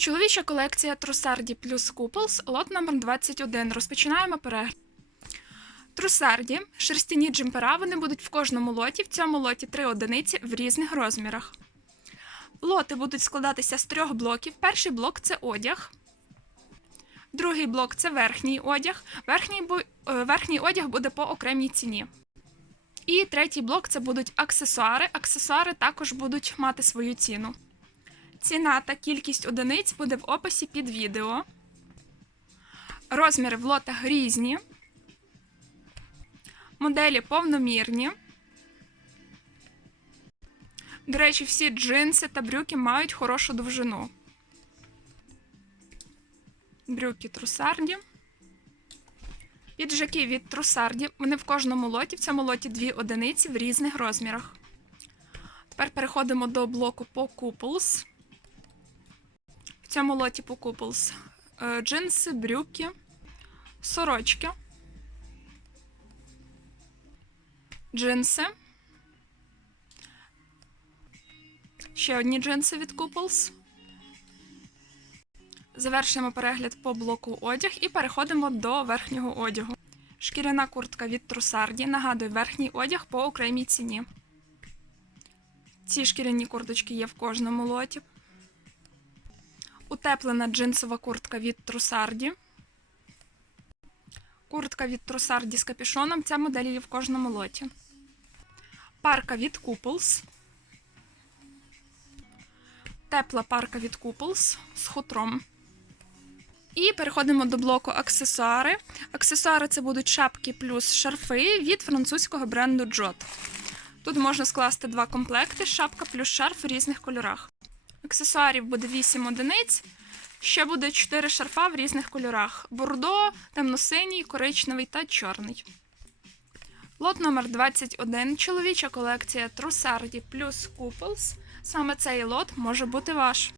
Чоловіча колекція Трусарді плюс Куполс, лот номер 21. Розпочинаємо перегляд. Трусарді, шерстяні джемпера, вони будуть в кожному лоті. В цьому лоті три одиниці в різних розмірах. Лоти будуть складатися з трьох блоків. Перший блок це одяг. Другий блок це верхній одяг. Верхній, е, верхній одяг буде по окремій ціні. І третій блок це будуть аксесуари. Аксесуари також будуть мати свою ціну. Ціна та кількість одиниць буде в описі під відео. Розміри в лотах різні. Моделі повномірні. До речі, всі джинси та брюки мають хорошу довжину. Брюки трусарді. Піджаки від трусарді. Вони в кожному лоті. В цьому лоті дві одиниці в різних розмірах. Тепер переходимо до блоку по Couples. Цьому лоті по джинси, брюки, сорочки, джинси. Ще одні джинси від Couples. Завершуємо перегляд по блоку одяг і переходимо до верхнього одягу. Шкіряна куртка від Трусарді. Нагадую, верхній одяг по окремій ціні. Ці шкіряні курточки є в кожному лоті. Утеплена джинсова куртка від Трусарді. Куртка від Трусарді з капюшоном. Ця модель є в кожному лоті. Парка від Couples. Тепла парка від Couples з хутром. І переходимо до блоку аксесуари. Аксесуари це будуть шапки плюс шарфи від французького бренду Jot. Тут можна скласти два комплекти: шапка плюс шарф в різних кольорах. Аксесуарів буде 8 одиниць. Ще буде 4 шарфа в різних кольорах: бордо, темно-синій, коричневий та чорний. Лот номер 21. Чоловіча колекція Трусарді плюс Куполс. Саме цей лот може бути ваш.